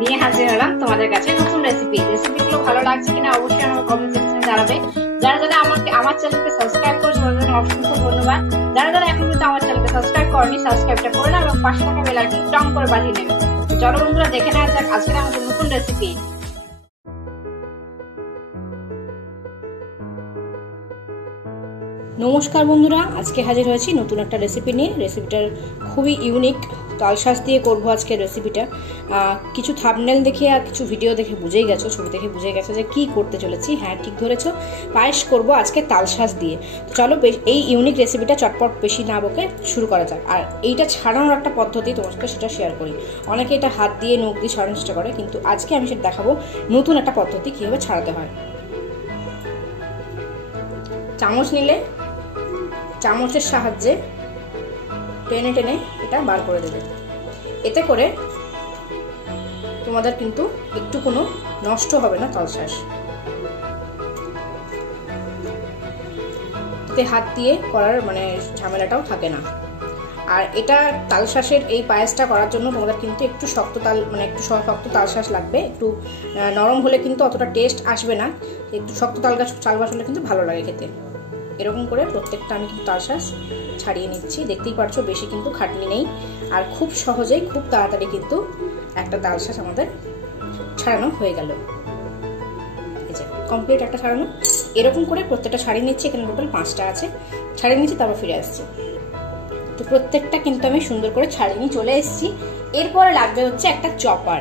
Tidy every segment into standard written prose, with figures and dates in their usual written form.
নিয়ে হাজির হলাম তোমাদের কাছে নতুন রেসিপিগুলো ভালো লাগছে কিনা অবশ্যই আমার কমেন্ট সেকশনে জানাবে। যারা যারা আমার চ্যানেলকে সাবস্ক্রাইব করেছে তাদের জন্য অসংখ্য ধন্যবাদ। যারা যারা এখন পর্যন্ত আমার চ্যানেলকে সাবস্ক্রাইব করেনি সাবস্ক্রাইবটা করে নাও এবং পাশে থাকা বেল আইকনটি টং করে বাজিয়ে নেবে। চলো বন্ধুরা দেখে নেওয়া যাক আজকে আমাদের নতুন রেসিপি। নমস্কার বন্ধুরা, আজকে হাজির হয়েছি নতুন একটা রেসিপি নিয়ে। রেসিপিটার খুবই ইউনিক, তালশাঁস দিয়ে করব আজকে রেসিপিটা। কিছু থাম্বনেল দেখে আর কিছু ভিডিও দেখে বুঝেই গেছো, ছবি দেখে বুঝে গেছো যে কি করতে চলেছি। হ্যাঁ, ঠিক ধরেছো, পায়েস করব আজকে তালশাঁস দিয়ে। চলো এই ইউনিক রেসিপিটা চটপট বেশি না বকে শুরু করা যাক। আর এইটা ছাড়ানোর একটা পদ্ধতি তোমার সাথে সেটা শেয়ার করি। অনেকে এটা হাত দিয়ে নখ দিয়ে ছাড়ানোর চেষ্টা করে, কিন্তু আজকে আমি সেটা দেখাবো নতুন একটা পদ্ধতি কীভাবে ছাড়াতে হয়। চামচ নিলে চামচের সাহায্যে টেনে টেনে এটা বার করে দেবে। এতে করে তোমাদের কিন্তু একটু কোনো নষ্ট হবে না তালশাঁস। এতে হাত দিয়ে করার ঝামেলাটাও থাকে না। আর এটা তালশাঁসের এই পায়েসটা করার জন্য তোমাদের কিন্তু একটু শক্ত তালশাঁস লাগবে। একটু নরম হলে কিন্তু অতটা টেস্ট আসবে না। একটু শক্ত তালশাঁস হলে কিন্তু ভালো লাগে খেতে। এরকম করে প্রত্যেকটা আমি কিন্তু তালশাঁস ছাড়িয়ে নিচ্ছি। দেখতেই পারছো বেশি কিন্তু খাটনি নেই, আর খুব সহজেই খুব তাড়াতাড়ি কিন্তু একটা তালশাঁস আমাদের ছাড়ানো হয়ে গেল। এই যে কমপ্লিট একটা ছাড়ানো। এরকম করে প্রত্যেকটা ছাড়িয়ে নিচ্ছি। এখানে টোটাল 5টা আছে, ছাড়িয়ে নিচ্ছি, তারপর ফিরে আসছি। তো প্রত্যেকটা কিন্তু আমি সুন্দর করে ছাড়িয়ে নিয়ে চলে এসেছি। এরপরে লাগবে হচ্ছে একটা চপার।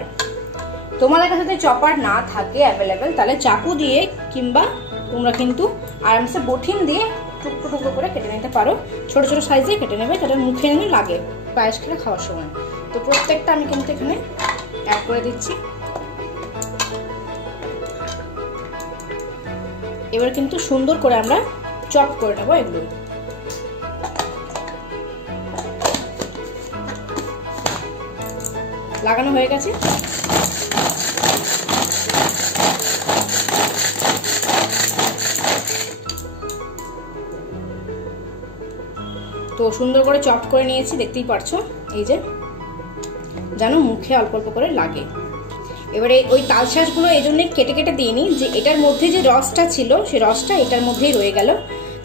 তোমাদের কাছে যদি চপার না থাকে অ্যাভেলেবেল, তাহলে চাকু দিয়ে কিংবা তোমরা কিন্তু আরামসে বটিন দিয়ে টুকরো টুকরো করে কেটে নিতে পারো। ছোট ছোট সাইজে কেটে নেবে, যেটা মুখে এনে লাগে পায়েস খেলে খাওয়ার সময়। তো প্রত্যেকটা আমি কিন্তু এখানে অ্যাড করে দিচ্ছি। এবার কিন্তু সুন্দর করে আমরা চপ করে নেবো এগুলো। লাগানো হয়ে গেছে। তো সুন্দর করে চপ করে নিয়েছি, দেখতেই পারছো। এই যে যেন মুখে অল্প অল্প করে লাগে। এবারে ওই তালশাঁসগুলো এই জন্যই কেটে কেটে দিইনি, যে এটার মধ্যে যে রসটা ছিল সেই রসটা এটার মধ্যেই রয়ে গেল,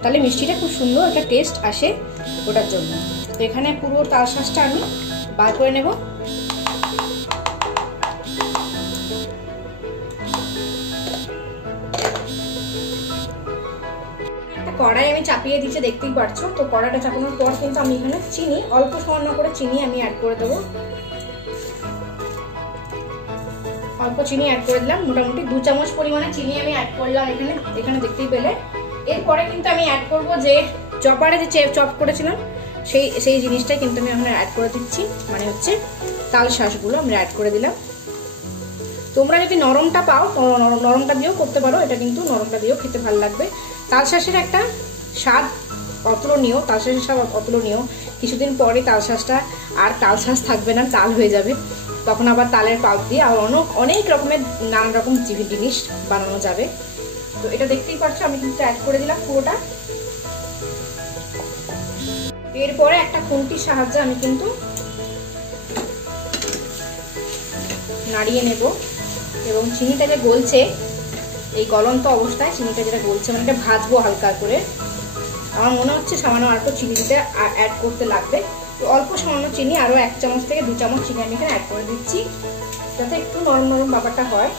তাহলে মিষ্টিটা খুব সুন্দর একটা টেস্ট আসে ওটার জন্য। তো এখানে পুরো তালশাঁসটা আমি বার করে নেব। কড়াই আমি চাপিয়ে দিচ্ছি, দেখতেই পারছো। তো কড়াইটা চাপানোর পর কিন্তু আমি এখানে চিনি অল্প সামান্য করে চিনি আমি অ্যাড করে দেবো। অল্প চিনি অ্যাড করে দিলাম, মোটামুটি 2 চামচ পরিমাণে চিনি আমি অ্যাড করলাম এখানে দেখতেই পেলে। এরপরে কিন্তু আমি অ্যাড করব যে চপারে যে চপ করেছিলাম সেই জিনিসটাই কিন্তু আমি এখানে অ্যাড করে দিচ্ছি, মানে হচ্ছে তালশাঁসগুলো আমরা অ্যাড করে দিলাম। তোমরা যদি নরমটা পাও নরমটা দিয়েও করতে পারো, এটা কিন্তু নরমটা দিয়েও খেতে ভালো লাগবে। তালশাঁসের একটা স্বাদ অতুলনীয়, তালশাঁসের স্বাদ অতুলনীয়। কিছুদিন পরে তালশাঁসটা আর তালশাঁস থাকবে না, তাল হয়ে যাবে। তখন আবার তালের পাল্প দিয়ে আর অনেক রকমের নানান রকম জিনিস বানানো যাবে। তো এটা দেখতেই পাচ্ছ আমি কিন্তু অ্যাড করে দিলাম পুরোটা। এরপরে একটা খুন্তির সাহায্যে আমি কিন্তু নাড়িয়ে নেব, এবং চিনিটা যে গলছে এই গলন্ত অবস্থায় চিনিটা যেটা গলছে মানে এটা ভাজবো হালকা করে। আমার মনে হচ্ছে সামান্য আর একটু চিনি দিতে অ্যাড করতে লাগবে। তো অল্প সামান্য চিনি, আরও 1 চামচ থেকে 2 চামচ চিনি আমি এখানে অ্যাড করে দিচ্ছি, যাতে একটু নরম নরম ব্যাপারটা হয়।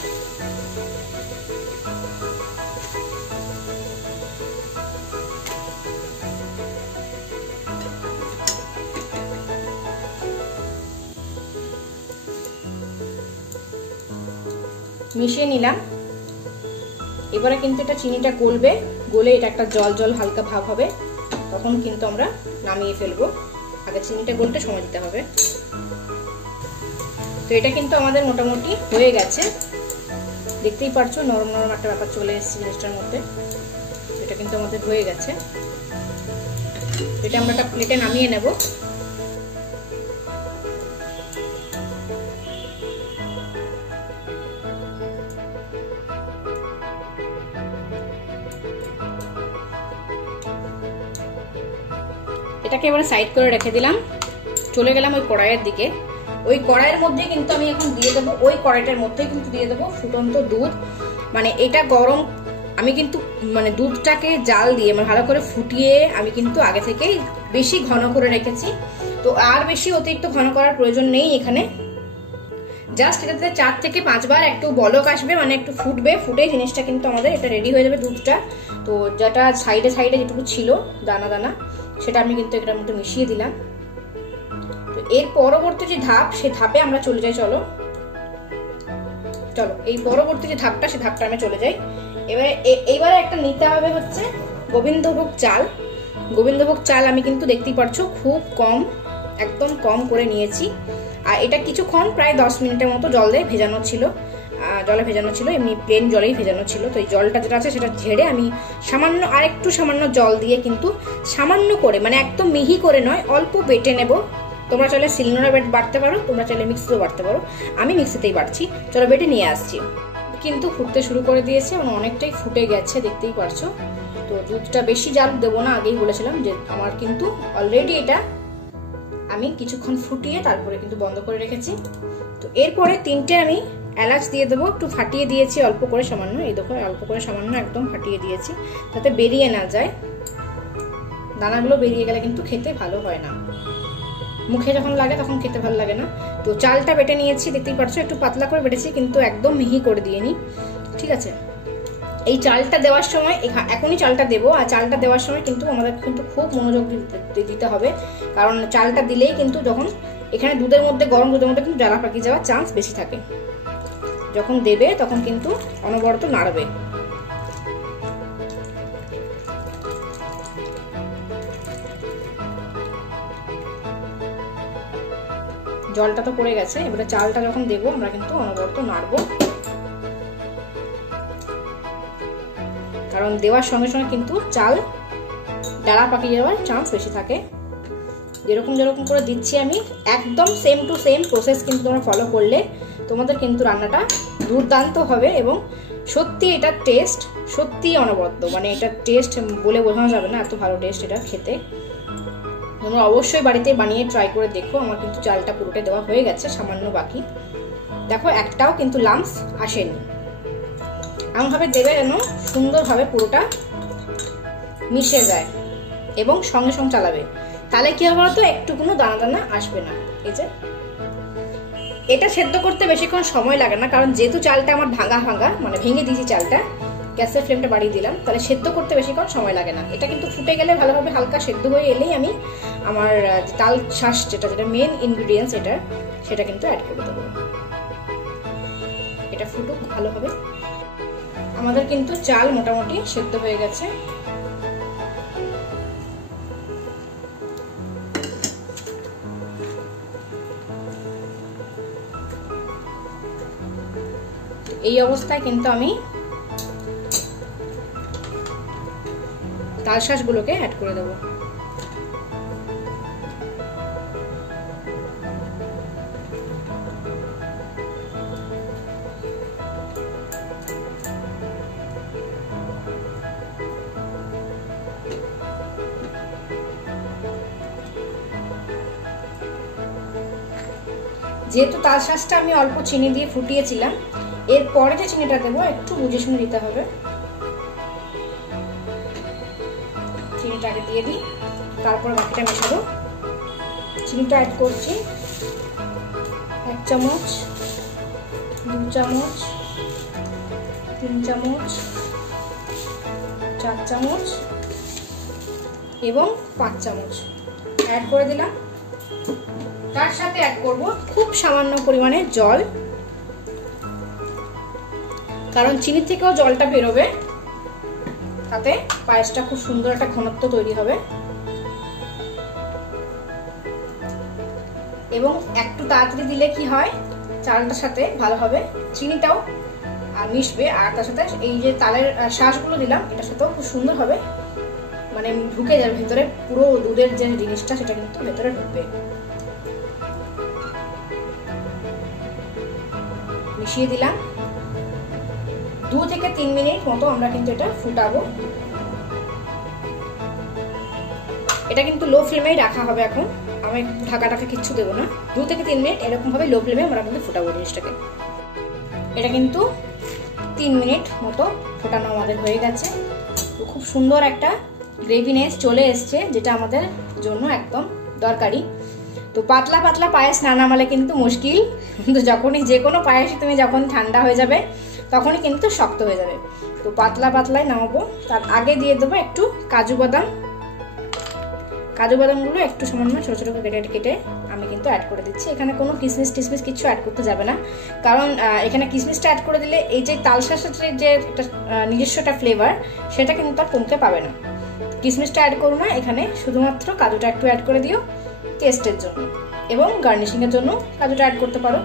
মিশিয়ে নিলাম। এবারে কিন্তু এটা চিনিটা গলবে, গলে এটা একটা জল জল হালকা ভাব হবে, তখন কিন্তু আমরা নামিয়ে ফেলবো। আগে চিনিটা গলতে সময় দিতে হবে। তো এটা কিন্তু আমাদের মোটামুটি হয়ে গেছে, দেখতেই পারছো নরম নরম একটা ব্যাপার চলে এসেছে জিনিসটার মধ্যে। এটা কিন্তু আমাদের হয়ে গেছে। এটা আমরা একটা প্লেটে নামিয়ে নেব। এটাকে এবারে সাইড করে রেখে দিলাম। চলে গেলাম ওই কড়াইয়ের দিকে। ওই কড়াইয়ের মধ্যে কিন্তু আমি এখন দিয়ে দেবো, ওই কড়াইটার মধ্যে কিন্তু দিয়ে দেবো ফুটন্ত দুধ। মানে এটা গরম, আমি কিন্তু মানে দুধটাকে জাল দিয়ে মানে ভালো করে ফুটিয়ে আমি কিন্তু আগে থেকেই বেশি ঘন করে রেখেছি। তো আর বেশি অতিরিক্ত ঘন করার প্রয়োজন নেই এখানে। জাস্ট এটাতে 4 থেকে 5 বার একটু বলক আসবে, মানে একটু ফুটবে, ফুটে জিনিসটা কিন্তু আমাদের এটা রেডি হয়ে যাবে দুধটা। তো যেটা সাইডে সাইডে যেটুকু ছিল দানা দানা, সেটা আমি কিন্তু এটার মধ্যে মিশিয়ে দিলাম। তো এর পরবর্তী যে ধাপ, সেই ধাপে আমরা চলে যাই। চলো এই পরবর্তী যে ধাপটা, সেই ধাপটা আমি চলে যাই। এইবারে একটা নিতে হবে হচ্ছে গোবিন্দভোগ চাল। গোবিন্দভোগ চাল আমি কিন্তু দেখতেই পাচ্ছ খুব কম, একদম কম করে নিয়েছি। আর এটা কিছুক্ষণ প্রায় 10 মিনিটের মতো জলে ভেজানো ছিল, এমনি প্লেন জলেই ভেজানো ছিল। তো এই জলটা যেটা আছে সেটা ঝেড়ে আমি সামান্য আরেকটু সামান্য জল দিয়ে কিন্তু সামান্য করে, মানে একদম মিহি করে নয়, অল্প বেটে নেব। তোমরা চাইলে শিলনোড়া বাটতে পারো, তোমরা চাইলে মিক্সিতেও বাটতে পারো, আমি মিক্সিতেই বাটছি। চলো বেটে নিয়ে আসছি। কিন্তু ফুটতে শুরু করে দিয়েছে, মানে অনেকটাই ফুটে গেছে, দেখতেই পারছো। তো দুধটা বেশি জাল দেবো না, আগেই বলেছিলাম যে আমার কিন্তু অলরেডি এটা আমি কিছুক্ষণ ফুটিয়ে তারপরে কিন্তু বন্ধ করে রেখেছি। তো এরপরে 3টে আমি এলাচ দিয়ে দেবো, একটু ফাটিয়ে দিয়েছি অল্প করে সামান্য, এই দেখো অল্প করে সামান্য একদম ফাটিয়ে দিয়েছি যাতে বেরিয়ে না যায়। দানাগুলো বেরিয়ে গেলে কিন্তু খেতে ভালো হয় না, মুখে যখন লাগে তখন খেতে ভালো লাগে না। তো চালটা বেটে নিয়েছি, দেখতেই পাচ্ছ একটু পাতলা করে বেটেছি, কিন্তু একদম মিহি করে দিইনি, ঠিক আছে। এই চালটা দেওয়ার সময় এখনই চালটা দেবো, আর চালটা দেওয়ার সময় কিন্তু আমাদের কিন্তু খুব মনোযোগ দিতে হবে, কারণ চালটা দিলেই কিন্তু যখন এখানে দুধের মধ্যে, গরম দুধের মধ্যে কিন্তু জ্বালা পাকিয়ে যাওয়ার চান্স বেশি থাকে। যখন দেবে তখন কিন্তু অনবরত নাড়বে। জলটা তো পড়ে গেছে, এবারে চালটা যখন দেবো আমরা কিন্তু অনবরত নাড়বো, কারণ দেওয়ার সঙ্গে সঙ্গে কিন্তু চাল ডালা পাকিয়ে যাওয়ার চান্স বেশি থাকে। যেরকম করে দিচ্ছি আমি, একদম সেম টু সেম প্রসেস কিন্তু তোমরা ফলো করলে তোমাদের কিন্তু রান্নাটা দুর্দান্ত হবে। এবং সত্যি এটা টেস্ট সত্যি অনবদ্য, মানে এটা টেস্ট বলে বোঝানো যাবে না, এত ভালো টেস্ট এটা খেতে। তোমরা অবশ্যই বাড়িতে বানিয়ে ট্রাই করে দেখো। আমার কিন্তু চালটা পুরোটা দেওয়া হয়ে গেছে, সামান্য বাকি। দেখো একটাও কিন্তু লাম্পস আসেনি। এমনভাবে দেবে যেন সুন্দরভাবে পুরোটা মিশে যায়, এবং সঙ্গে সঙ্গে চালাবে, তাহলে কি হবে বলতো, একটু কোনো দানা দানা আসবে না। এই যে এটা সেদ্ধ করতে বেশিক্ষণ সময় লাগে না, কারণ যেহেতু চালটা আমার ভাঙা মানে ভেঙে দিয়েছি চালটা, গ্যাসের ফ্লেমটা বাড়িয়ে দিলাম, তাহলে সেদ্ধ করতে বেশিক্ষণ সময় লাগে না। এটা কিন্তু ফুটে গেলে ভালোভাবে হালকা সেদ্ধ হয়ে এলেই আমি আমার তাল শাঁস যেটা মেন ইনগ্রিডিয়েন্টস সেটা কিন্তু অ্যাড করে দেবো। এটা ফুটুক ভালোভাবে। আমাদের কিন্তু চাল মোটামুটি সেদ্ধ হয়ে গেছে। এই অবস্থায় কিন্তু আমি তালশাঁসগুলোকে অ্যাড করে দেবো। যেহেতু তালশাঁসটা আমি অল্প চিনি দিয়ে ফুটিয়েছিলাম, এরপরে যে চিনিটা দেবো একটু বুঝে শুনে দিতে হবে। চিনিটাকে দিয়ে দিই, তারপর বাকিটা মেশাবো। চিনিটা অ্যাড করছি 1 চামচ, 2 চামচ, 3 চামচ, 4 চামচ এবং 5 চামচ অ্যাড করে দিলাম। তার সাথে অ্যাড করব খুব সামান্য পরিমাণে জল, কারণ চিনি থেকেও জলটা বেরোবে, তাতে পায়েসটা খুব সুন্দর একটা ঘনত্ব তৈরি হবে। এবং একটু তাড়াতাড়ি দিলে কি হয়, চালটার সাথে ভালোভাবে চিনিটাও মিশবে, আর তার সাথে এই যে তালের শাঁসগুলো দিলাম এটার সাথেও খুব সুন্দর হবে, মানে ঢুকে যাবে ভেতরে, পুরো দুধের যে জিনিসটা সেটা কিন্তু ভেতরে ঢুকবে। মিশিয়ে দিলাম। 2 থেকে 3 মিনিট মতো আমরা কিন্তু এটা ফুটাবো। এটা কিন্তু লো ফ্লেমেই রাখা হবে। এখন আমি ঢাকা কিচ্ছু দেবো না, 2 থেকে 3 মিনিট এরকমভাবে লো ফ্লেমে আমরা কিন্তু ফোটাবো জিনিসটাকে। এটা কিন্তু 3 মিনিট মতো ফোটানো আমাদের হয়ে গেছে। তো খুব সুন্দর একটা গ্রেভিনেস চলে এসছে, যেটা আমাদের জন্য একদম দরকারি। তো পাতলা পাতলা পায়েস না নামালে কিন্তু মুশকিল, কিন্তু যখনই যে কোনো পায়েস তুমি যখন ঠান্ডা হয়ে যাবে তখনই কিন্তু শক্ত হয়ে যাবে। তো পাতলা পাতলাই নামাবো। তার আগে দিয়ে দেবো একটু কাজু বাদাম। কাজু বাদামগুলো একটু সামান্য ছোটো ছোটো কেটে আমি কিন্তু অ্যাড করে দিচ্ছি। এখানে কোনো কিশমিশ টিশমিশ কিছু অ্যাড করতে যাবে না, কারণ এখানে কিশমিশটা অ্যাড করে দিলে এই যে তালশাঁসের যে একটা নিজস্ব একটা ফ্লেভার, সেটা কিন্তু আর কমতে পাবে না। কিশমিশটা অ্যাড করো না এখানে, শুধুমাত্র কাজুটা একটু অ্যাড করে দিও টেস্টের জন্য, এবং গার্নিশিংয়ের জন্য কাজুটা অ্যাড করতে পারো।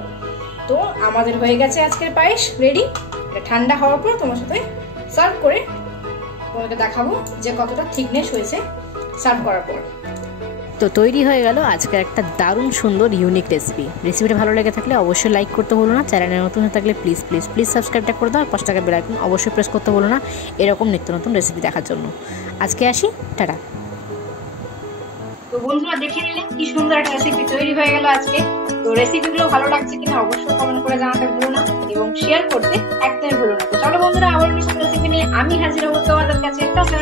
তো আমাদের হয়ে গেছে আজকের পায়েস রেডি। এটা ঠান্ডা হওয়ার পর তোমার সাথে সার্ভ করে তোমাকে দেখাবো যে কতটা থিকনেস হয়েছে সার্ভ করার পর। তো তৈরি হয়ে গেল আজকের একটা দারুণ সুন্দর ইউনিক রেসিপি। রেসিপিটা ভালো লেগে থাকলে অবশ্যই লাইক করতে ভুলো না, চ্যানেলে নতুন হয়ে থাকলে প্লিজ প্লিজ প্লিজ সাবস্ক্রাইবটা করে দাও, আর 5 টাকা বেল আইকন অবশ্যই প্রেস করতে ভুলো না এরকম নিত্য নতুন রেসিপি দেখার জন্য। আজকে আসি, টাটা। তো বন্ধুরা দেখে নিলে কি সুন্দর একটা রেসিপি তৈরি হয়ে গেল আজকে। তো রেসিপিগুলো ভালো লাগছে কিনা অবশ্যই কমেন্ট করে জানাতে ভুলো না, এবং শেয়ার করতে একদমই ভুলো না। তো চলো বন্ধুরা, আবার নতুন রেসিপি নিয়ে আমি হাজির হবো তোমাদের কাছে। টাটা।